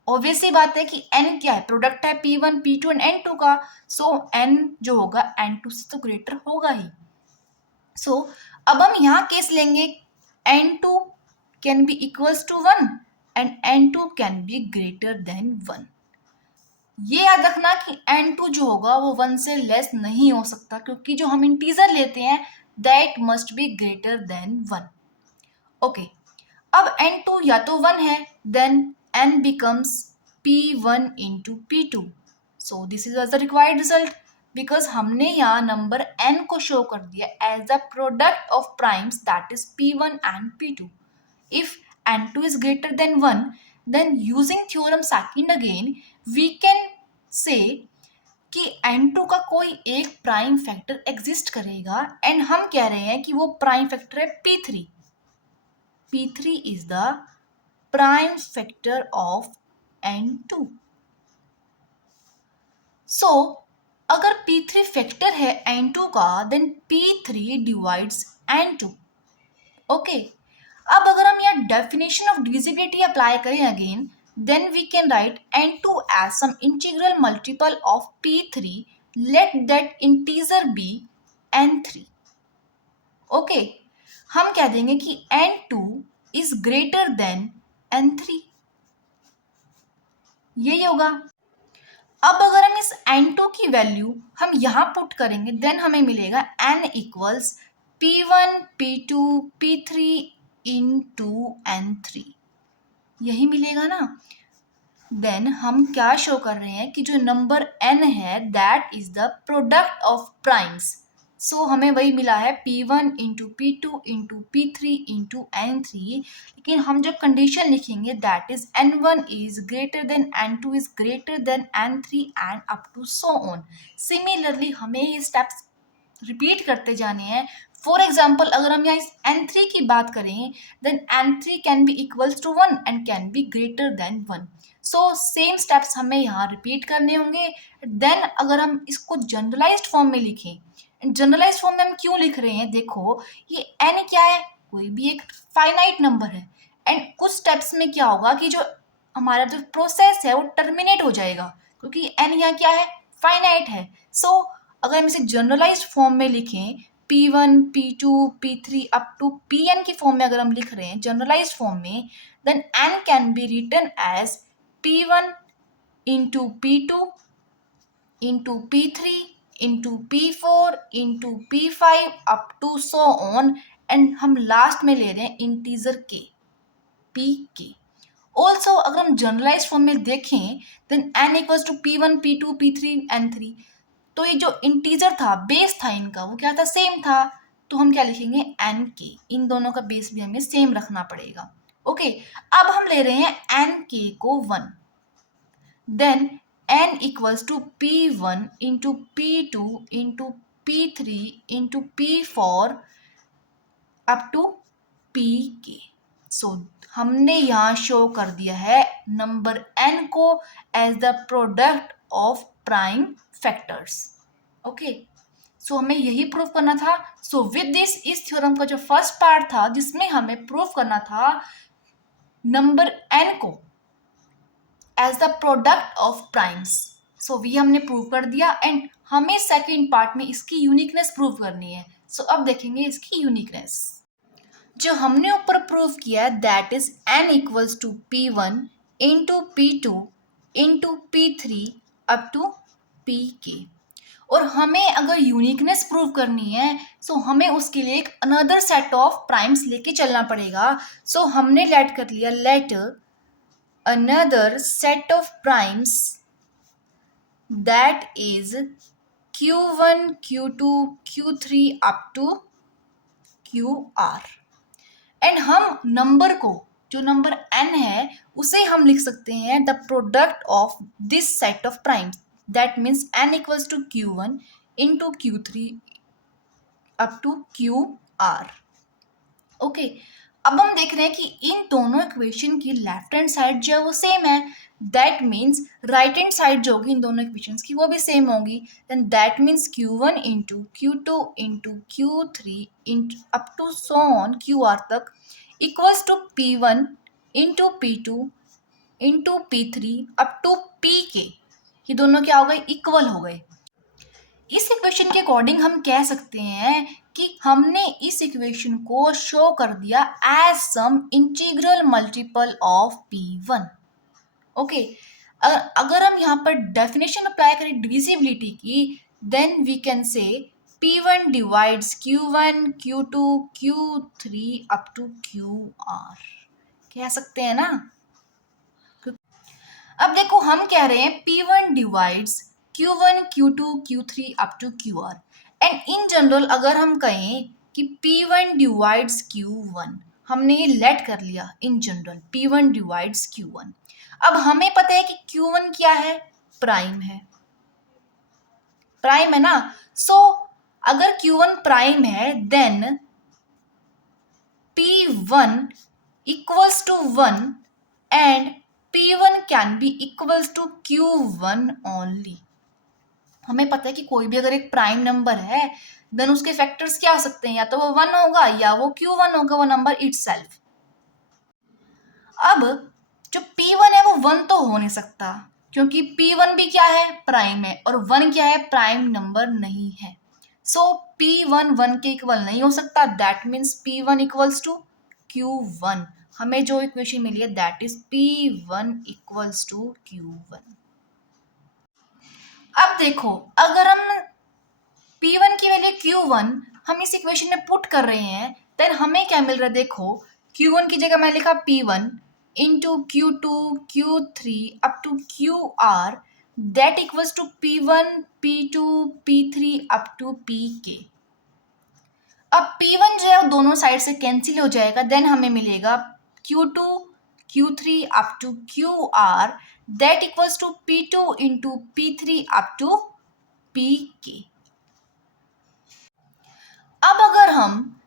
Obviously बात है कि n क्या है, प्रोडक्ट है p1 p2 एंड n2 का। सो n जो होगा n2 से तो ग्रेटर होगा ही। सो अब हम यहाँ केस लेंगे n2 can be equals to 1 and n2 can be greater than 1। ये याद रखना कि n2 जो होगा वो 1 से लेस नहीं हो सकता, क्योंकि जो हम इंटीजर लेते हैं that must B greater than 1। Okay, अब n2 या तो 1 है then n becomes p1 into p2। so this is the required result because हमने यहाँ नंबर n को शो कर दिया as the product of primes that is p1 and p2। if n2 is greater than 1, then using theorem second again we can say कि n2 का कोई एक prime factor exist करेगा एंड हम कह रहे हैं कि वो प्राइम फैक्टर है p3। p3 is the prime factor of n2। So अगर p3 फैक्टर है n2 का then p3 divides n2। Okay, अब अगर हम यहाँ डेफिनेशन ऑफ डिविजिबिलिटी अप्लाई करें again, then we can write n2 as some integral multiple of p3, let that integer be n3। Okay, हम कह देंगे कि n2 is greater than n3। यही होगा। अब अगर हम इस n2 की वैल्यू हम यहाँ पुट करेंगे देन हमें मिलेगा n equals p1 p2 p3 into n3। यही मिलेगा ना। देन हम क्या शो कर रहे हैं कि जो नंबर n है that is the product of primes so हमें वही मिला है P1 into P2 into P3 into N3, लेकिन हम जब कंडीशन लिखेंगे that is N1 is greater than N2 is greater than N3 and up to so on. Similarly हमें ये स्टेप्स रिपीट करते जाने हैं। फॉर एग्जाम्पल अगर हम यहाँ इस N3 की बात करें then N3 can be equals to 1 and can be greater than 1। So same steps हमें यहाँ रिपीट करने होंगे। देन अगर हम इसको जनरलाइज्ड फॉर्म में लिखें, जनरलाइज फॉर्म में हम क्यों लिख रहे हैं, देखो ये n क्या है, कोई भी एक फाइनाइट नंबर है एंड कुछ स्टेप्स में क्या होगा कि जो हमारा जो प्रोसेस है वो टर्मिनेट हो जाएगा क्योंकि n यहाँ क्या है, फाइनाइट है। सो अगर हम इसे जनरलाइज्ड फॉर्म में लिखें P1 P2 P3 up to Pn की फॉर्म में अगर हम लिख रहे हैं जनरलाइज्ड फॉर्म में, then n can be written as P1 into P2 into P3 into P4 into P5 up to so on, and हम लास्ट में ले रहे हैं इंटीजर k Pk। ऑल्सो अगर हम जनरलाइज फॉर्म में देखें then n equals to P1 P2 P3 N3, तो ये जो इंटीजर था बेस था इनका वो क्या था, सेम था, तो हम क्या लिखेंगे nk। इन दोनों का बेस भी हमें सेम रखना पड़ेगा। ओके, अब हम ले रहे हैं nk को 1, then n equals to P1 into P2 into P3 into P4 up to Pk। So हमने यहाँ शो कर दिया है नंबर n को as the product of prime factors. Okay, so हमें यही प्रूव करना था। सो विद दिस इस थ्योरम का जो फर्स्ट पार्ट था जिसमें हमें प्रूव करना था नंबर n को as the product of primes, so भी हमने प्रूव कर दिया एंड हमें सेकेंड पार्ट में इसकी यूनिकनेस प्रूव करनी है। सो अब देखेंगे इसकी यूनिकनेस जो हमने ऊपर प्रूव किया that is n equals to P1 into P2 into P3 up to Pk। और हमें अगर यूनिकनेस प्रूव करनी है सो हमें उसके लिए एक अनदर सेट ऑफ प्राइम्स लेके चलना पड़ेगा। सो हमने लेट कर लिया late another set of primes that is q1 q2 q3 up to qr, and हम नंबर को जो नंबर n है उसे हम लिख सकते हैं the product of this set of primes, that means n equals to q1 into q3 up to qr। Okay, अब हम देख रहे हैं कि इन दोनों इक्वेशन की लेफ्ट हैंड साइड जो है वो सेम है, that means right hand side जो होगी इन दोनों इक्वेशंस की वो भी सेम होगी, then that means Q1 into Q2 into Q3 into up to so on QR तक equals to P1 into P2 into P3 up to Pk। ये दोनों क्या हो गए, इक्वल हो गए। इस इक्वेशन के अकॉर्डिंग हम कह सकते हैं कि हमने इस इक्वेशन को शो कर दिया as some integral multiple of P1। Okay, अगर हम यहाँ पर डेफिनेशन अप्लाई करें डिविजिबिलिटी की then we can say P1 divides Q1 Q2 Q3 up to QR, कह सकते हैं ना। अब देखो हम कह रहे हैं P1 divides Q1 Q2 Q3 up to QR, and in general अगर हम कहें कि P1 डिवाइड्स Q1, हमने ये लेट कर लिया in general P1 divides Q1। अब हमें पता है कि Q1 क्या है, प्राइम है, प्राइम है ना। सो अगर Q1 प्राइम है then P1 equals to 1 and P1 can be equals to Q1 only. हमें पता है कि कोई भी अगर एक प्राइम नंबर है देन उसके फैक्टर्स क्या हो सकते हैं, या तो वो 1 होगा या वो Q1 होगा, वो नंबर इटसेल्फ। अब जो P1 है वो 1 तो हो नहीं सकता क्योंकि P1 भी क्या है, प्राइम है, और 1 क्या है, प्राइम नंबर नहीं है। सो P1 1 के इक्वल नहीं हो सकता, that means P1 equals to Q1। हमें जो इक्वेशन मिली है that is P1 equals to Q1। अब देखो अगर हम P1 की वैल्यू Q1 हम इस इक्वेशन में पुट कर रहे हैं देन हमें क्या मिल रहा है, देखो Q1 की जगह मैं लिखा P1 into Q2 Q3 up to QR, that equals to P1 P2 P3 up to Pk। अब P1 जो है वो दोनों साइड से कैंसिल हो जाएगा, देन हमें मिलेगा Q2 Q3 up to QR that equals to P2 into P3 up to PK। अब अगर हम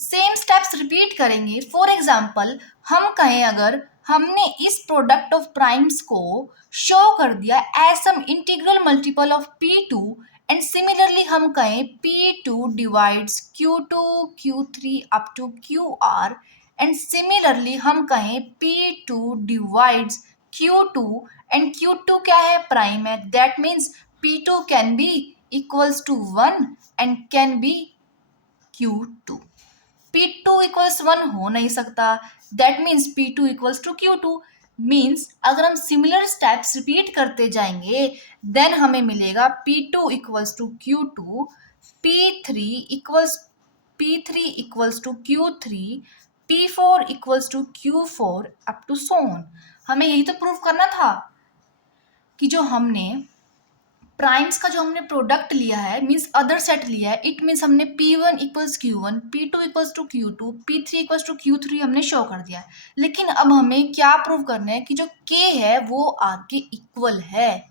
सेम स्टेप्स रिपीट करेंगे, फॉर एग्जाम्पल हम कहें अगर हमने इस प्रोडक्ट ऑफ प्राइम्स को शो कर दिया as some integral multiple of P2 and similarly हम कहें P2 divides Q2 Q3 up to QR and similarly हम कहें P2 divides Q2 and Q2 क्या है, प्राइम है, that means P2 can be equals to 1 and can be Q2। P2 equals 1 हो नहीं सकता, that means P2 equals to Q2। Means अगर हम सिमिलर स्टेप्स रिपीट करते जाएंगे देन हमें मिलेगा P2 equals to Q2, P3 equals to Q3, P4 equals to Q4 up to so on. हमें यही तो प्रूव करना था कि जो हमने प्राइम्स का जो हमने प्रोडक्ट लिया है मीन्स अदर सेट लिया है, इट मीन्स हमने P1 equals Q1, P2 equals to Q2, P3 equals to Q3 हमने शो कर दिया है। लेकिन अब हमें क्या प्रूव करना है कि जो K है वो R के इक्वल है।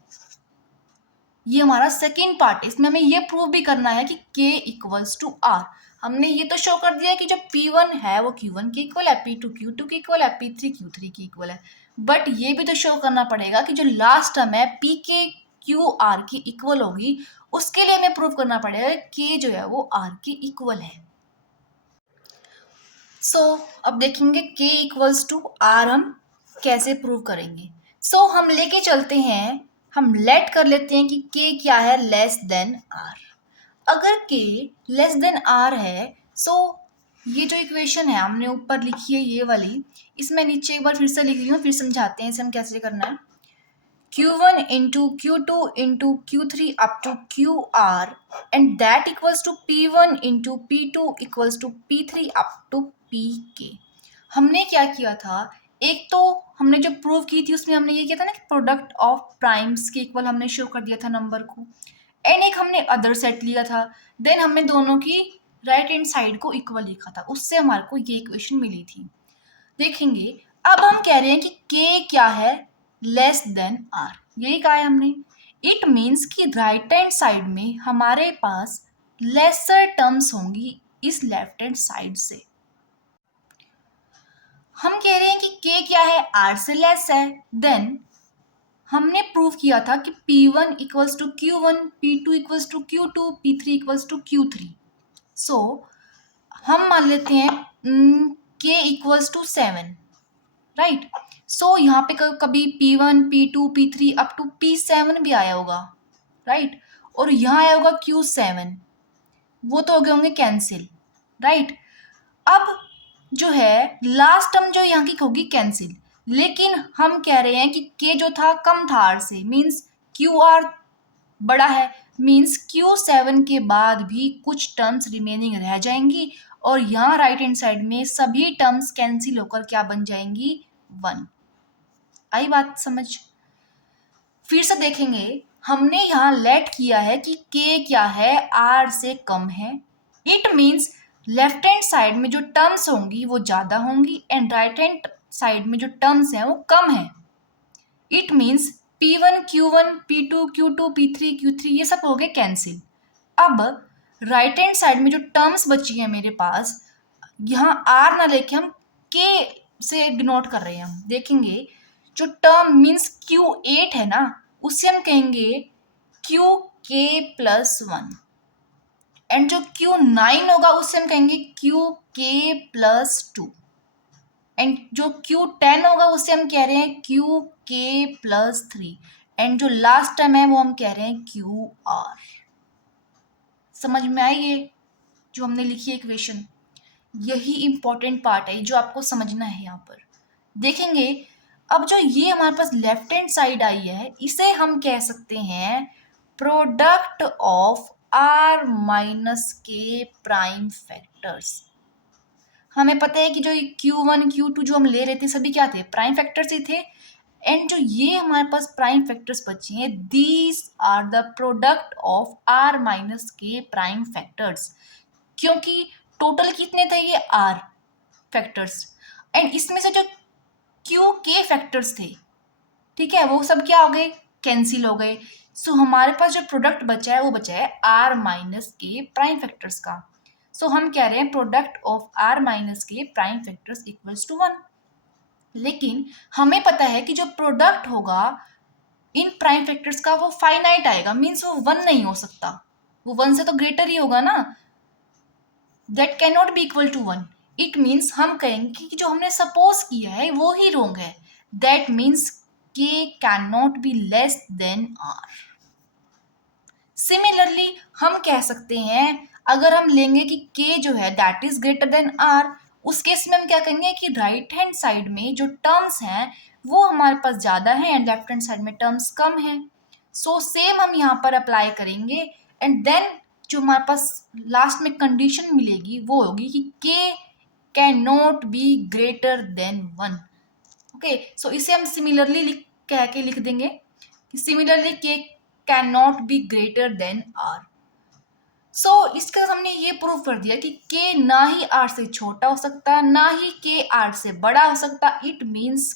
ये हमारा सेकेंड पार्ट है, इसमें हमें ये प्रूव भी करना है कि K इक्वल्स टू R। हमने ये तो शो कर दिया है कि जो P1 है वो Q1 के इक्वल है, P2 Q2 के इक्वल है, P3 Q3 के इक्वल है, बट ये भी तो शो करना पड़ेगा कि जो लास्ट टर्म है PK QR की इक्वल होगी, उसके लिए हमें प्रूव करना पड़ेगा K जो है वो R के इक्वल है। सो अब देखेंगे K इक्वल्स टू R हम कैसे प्रूव करेंगे। सो हम लेके चलते हैं, हम लेट कर लेते हैं कि K क्या है, लेस देन R। अगर K लेस देन R है, सो ये जो इक्वेशन है हमने ऊपर लिखी है ये वाली, इसमें नीचे एक बार फिर से लिख रही हूँ, फिर समझाते हैं इसे हम कैसे करना है। Q1 into Q2 into Q3 up to QR and that equals to P1 into P2 equals to P3 up to PK। हमने क्या किया था, एक तो हमने जो प्रूव की थी उसमें हमने ये किया था ना कि प्रोडक्ट ऑफ प्राइम्स के इक्वल हमने शो कर दिया था नंबर को, एंड एक हमने अदर सेट लिया था, देन हमने दोनों की राइट हैंड साइड को इक्वल लिखा था, उससे हमारे को ये इक्वेशन मिली थी। देखेंगे अब हम कह रहे हैं कि K क्या है, लेस देन R। यही कहा है हमने, इट मीन्स कि राइट हैंड साइड में हमारे पास लेसर टर्म्स होंगी इस लेफ्ट हैंड साइड से। हम कह रहे हैं कि K क्या है, R से लेस है, देन हमने प्रूव किया था कि P1 equals to Q1, P2 equals to Q2, P3 equals to Q3। So हम मान लेते हैं K equals to 7, right. So यहाँ पे कभी P1 P2 P3 up to P7 भी आया होगा, राइट, और यहाँ आया होगा Q7, वो तो हो गए होंगे कैंसिल, राइट। अब जो है लास्ट टर्म जो यहाँ की होगी कैंसिल, लेकिन हम कह रहे हैं कि K जो था कम था R से, मीन्स QR बड़ा है, मीन्स Q7 के बाद भी कुछ टर्म्स रिमेनिंग रह जाएंगी और यहाँ राइट हैंड साइड में सभी टर्म्स कैंसिल होकर क्या बन जाएंगी, 1। आई बात समझ। फिर से देखेंगे, हमने यहाँ लेट किया है कि K क्या है, R से कम है, it means left hand side में जो टर्म्स होंगी वो ज़्यादा होंगी एंड राइट हैंड साइड में जो टर्म्स हैं वो कम है। It means P1 Q1 P2 Q2 P3 Q3 ये सब हो गए कैंसिल। अब राइट हैंड साइड में जो टर्म्स बची है मेरे पास, यहाँ R ना लेके हम K से डिनोट कर रहे हैं। हम देखेंगे जो टर्म मीन्स Q8 है ना, उससे हम कहेंगे QK+1 एंड जो Q9 होगा उससे हम कहेंगे QK+2 एंड जो Q10 होगा उससे हम कह रहे हैं QK+3 एंड जो लास्ट टर्म है वो हम कह रहे हैं QR। समझ में आई ये जो हमने लिखी है इक्वेशन, यही इंपॉर्टेंट पार्ट है जो आपको समझना है यहाँ पर। देखेंगे अब जो ये हमारे पास लेफ्ट हैंड साइड आई है इसे हम कह सकते हैं product of R minus K prime factors. हमें पता है कि जो Q1 Q2 जो हम ले रहे थे सभी क्या थे, प्राइम फैक्टर्स ही थे, एंड जो ये हमारे पास प्राइम फैक्टर्स बचे हैं these are the product of R minus K prime factors. क्योंकि टोटल कितने थे ये आर फैक्टर्स, एंड इसमें से जो क्यू के फैक्टर्स थे, ठीक है, वो सब क्या हो गए, कैंसिल हो गए। सो हमारे पास जो प्रोडक्ट बचा है वो बचा है आर माइनस के प्राइम फैक्टर्स का। सो हम कह रहे हैं प्रोडक्ट ऑफ आर माइनस के प्राइम फैक्टर्स इक्वल्स टू 1। लेकिन हमें पता है कि जो प्रोडक्ट होगा इन प्राइम फैक्टर्स का वो फाइनाइट आएगा, मीन्स वो 1 नहीं हो सकता, वो 1 से तो ग्रेटर ही होगा ना, that can not be equal to 1। It means हम कहेंगे कि जो हमने सपोज किया है वो ही रोंग है, that means K can not be less than R. Similarly हम कह सकते हैं अगर हम लेंगे कि k जो है that is greater than r, उस केस में हम क्या कहेंगे कि राइट हैंड साइड में जो टर्म्स हैं वो हमारे पास ज़्यादा है एंड लेफ्ट हैंड साइड में टर्म्स कम है। सो सेम हम यहाँ पर अप्लाई करेंगे एंड देन जो हमारे पास लास्ट में कंडीशन मिलेगी वो होगी कि k can not be greater than 1। Okay, so इसे हम सिमिलरली कह के लिख देंगे कि similarly k can not be greater than r। So इसके साथ हमने ये प्रूव कर दिया कि k ना ही r से छोटा हो सकता ना ही k r से बड़ा हो सकता। इट मीन्स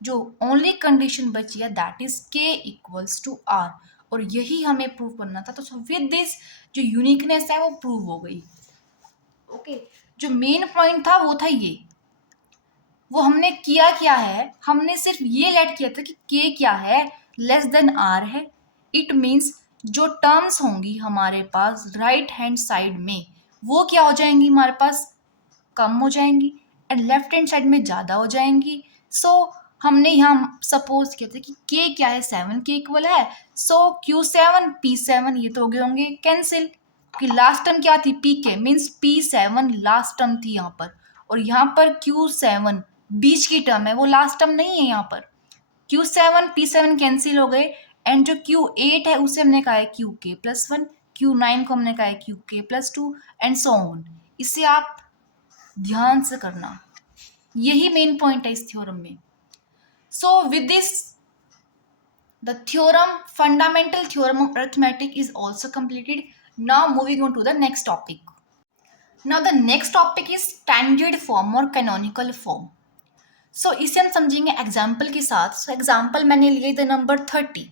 जो ओनली कंडीशन बची है that is k equals to r, और यही हमें प्रूव करना था। तो विद दिस जो यूनिकनेस है वो प्रूव हो गई। ओके, जो मेन पॉइंट था वो था ये, वो हमने किया क्या है, हमने सिर्फ ये लेट किया था कि k क्या है, लेस देन r है। इट मीन्स जो टर्म्स होंगी हमारे पास राइट हैंड साइड में वो क्या हो जाएंगी, हमारे पास कम हो जाएंगी एंड लेफ्ट हैंड साइड में ज़्यादा हो जाएंगी। सो हमने यहाँ सपोज किया था कि k क्या है, 7 के इक्वल है। सो Q7 P7 ये तो हो गए होंगे कैंसिल, कि लास्ट टर्म क्या थी pk, means P7 last term थी यहाँ पर, और यहाँ पर Q7 बीच की टर्म है, वो लास्ट टर्म नहीं है। यहाँ पर Q7 P7 कैंसिल हो गए एंड जो Q8 है उसे हमने कहा है QK प्लस 1, Q9 को हमने कहा है QK plus 2 and so on. इसे आप ध्यान से करना, यही मेन पॉइंट है इस थ्योरम में। So with this the theorem, fundamental theorem of arithmetic is also completed. Now moving on to the next topic. Now the next topic is standard form और कैनोनिकल फॉर्म। सो इसे हम समझेंगे example के साथ। सो एग्जाम्पल मैंने लिए the number 30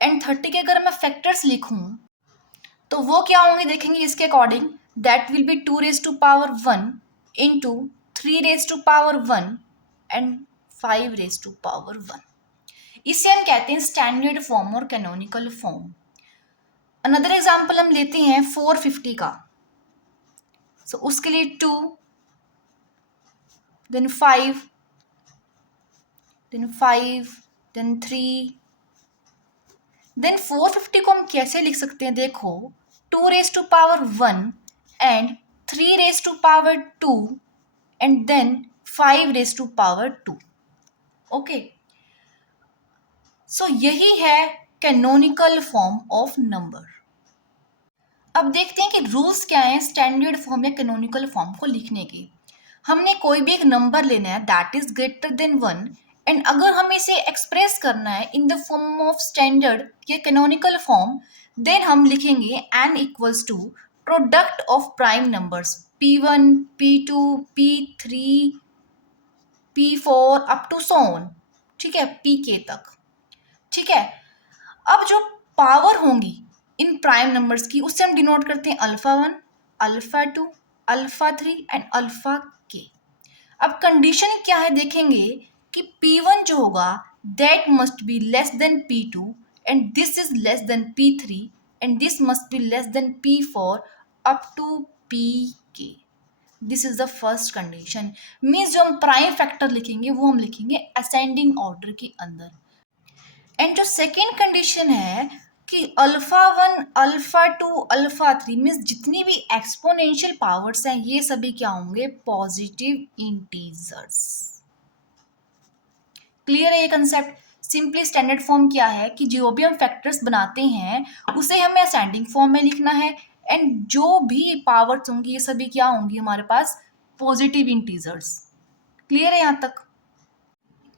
and 30 के अगर मैं फैक्टर्स लिखूं तो वो क्या होंगे देखेंगे इसके according, that will be 2 raise to power 1 into 3 raise to power 1 and 5 raise to power 1। इसे हम कहते हैं स्टैंडर्ड फॉर्म और कैनोनिकल फॉर्म। अनदर एग्जाम्पल हम लेते हैं 450 का। सो उसके लिए 2 देन 5 देन 5 देन 3 देन 450 को हम कैसे लिख सकते हैं, देखो 2 raise to power 1 and 3 raise to power 2 and then 5 raise to power 2। Okay, so यही है कैनोनिकल फॉर्म ऑफ नंबर। अब देखते हैं कि रूल्स क्या हैं स्टैंडर्ड फॉर्म या कैनोनिकल फॉर्म को लिखने के। हमने कोई भी एक नंबर लेना है that is greater than 1 and अगर हमें इसे एक्सप्रेस करना है in the form of standard या कैनोनिकल फॉर्म, देन हम लिखेंगे n equals to product of prime numbers p1 p2 p3 p4 up to so on, ठीक है, pk तक। ठीक है, अब जो पावर होंगी इन प्राइम नंबर्स की उसे हम डिनोट करते हैं alpha 1, alpha 2, alpha 3 and alpha k। अब कंडीशन क्या है देखेंगे कि P1 जो होगा that must be less than P2 and this is less than P3 and this must be less than P4 up to Pk। This is the first condition. Means जो हम prime factor लिखेंगे वो हम लिखेंगे ascending order के अंदर। And जो second condition है कि अल्फा 1, अल्फा 2, अल्फा 3 मीन्स जितनी भी एक्सपोनेंशियल पावर्स हैं ये सभी क्या होंगे, पॉजिटिव इंटीजर्स। क्लियर है ये कंसेप्ट। सिंपली स्टैंडर्ड फॉर्म क्या है कि जो भी हम फैक्टर्स बनाते हैं उसे हमें असेंडिंग फॉर्म में लिखना है एंड जो भी पावर्स होंगी ये सभी क्या होंगी हमारे पास, पॉजिटिव इंटीजर्स। क्लियर है यहाँ तक।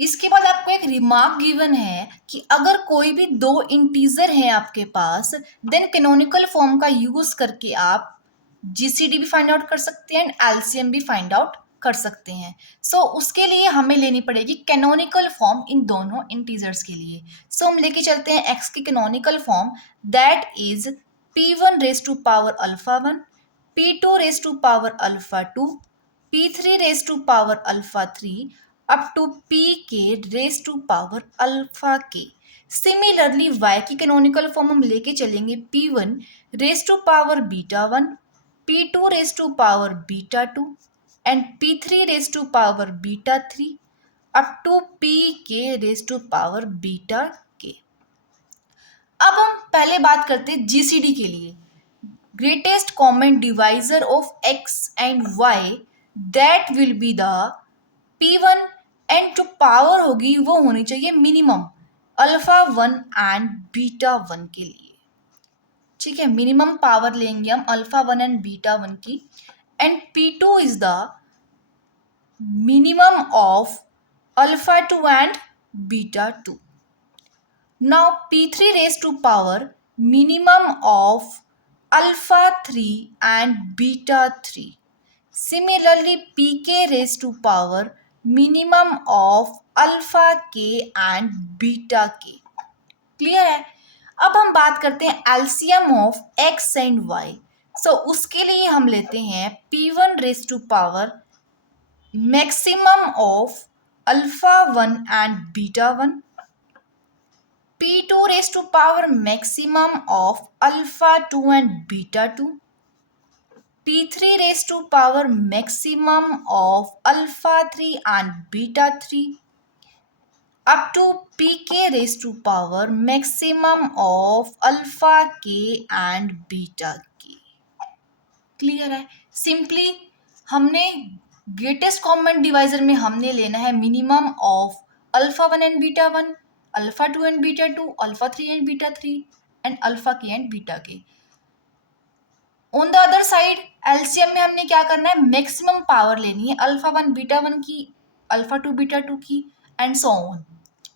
इसके बाद आपको एक रिमार्क गिवन है कि अगर कोई भी दो इंटीजर है आपके पास, देन कैनोनिकल फॉर्म का यूज करके आप जीसीडी भी फाइंड आउट कर सकते हैं एंड एलसीएम भी फाइंड आउट कर सकते हैं। सो उसके लिए हमें लेनी पड़ेगी कैनोनिकल फॉर्म इन दोनों इंटीजर्स के लिए। सो हम लेके चलते हैं एक्स की canonical form, that is p1 raise to power alpha 1, p2 raise to power alpha 2, p3 raise to power alpha 3 up to pk raise to power alpha k। Similarly y की canonical form हम लेके चलेंगे p1 raise to power beta 1, p2 raise to power beta 2 and p3 raised to power beta 3 up to pk raised to power beta k। अब हम पहले बात करते हैं जीसीडी के लिए, greatest common divisor of x and y that will be the p1 and जो power होगी वो होनी चाहिए मिनिमम अल्फा 1 एंड बीटा 1 के लिए। ठीक है, मिनिमम पावर लेंगे हम अल्फा 1 एंड बीटा 1 की, and p2 is the minimum of alpha 2 and beta 2. Now p3 raised to power minimum of alpha 3 and beta 3. Similarly pk raised to power minimum of alpha k and beta k. Clear है? अब हम बात करते हैं LCM of X and Y. So उसके लिए हम लेते हैं p1 raise to power maximum of alpha 1 and beta 1, p2 raise to power maximum of alpha 2 and beta 2, p3 raise to power maximum of alpha 3 and beta 3 up to pk raised to power maximum of alpha k and beta k। Clear है? Simply हमने greatest common divisor में हमने लेना है minimum of alpha 1 and beta 1, alpha 2 and beta 2, alpha 3 and beta 3 and alpha के and beta के। On the other side LCM में हमने क्या करना है, मैक्सिमम पावर लेनी है अल्फा 1 बीटा 1 की, अल्फा 2 बीटा 2 की एंड सो ऑन।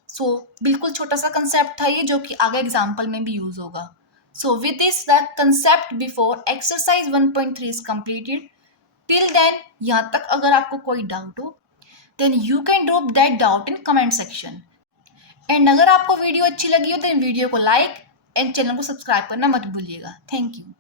सो बिल्कुल छोटा सा कंसेप्ट था ये, जो कि आगे एग्जाम्पल में भी यूज होगा। So with this the concept before exercise 1.3 is completed. Till then यहाँ तक अगर आपको कोई डाउट हो then you can drop that doubt in comment section. And अगर आपको वीडियो अच्छी लगी हो तो वीडियो को लाइक एंड चैनल को सब्सक्राइब करना मत भूलिएगा। Thank you.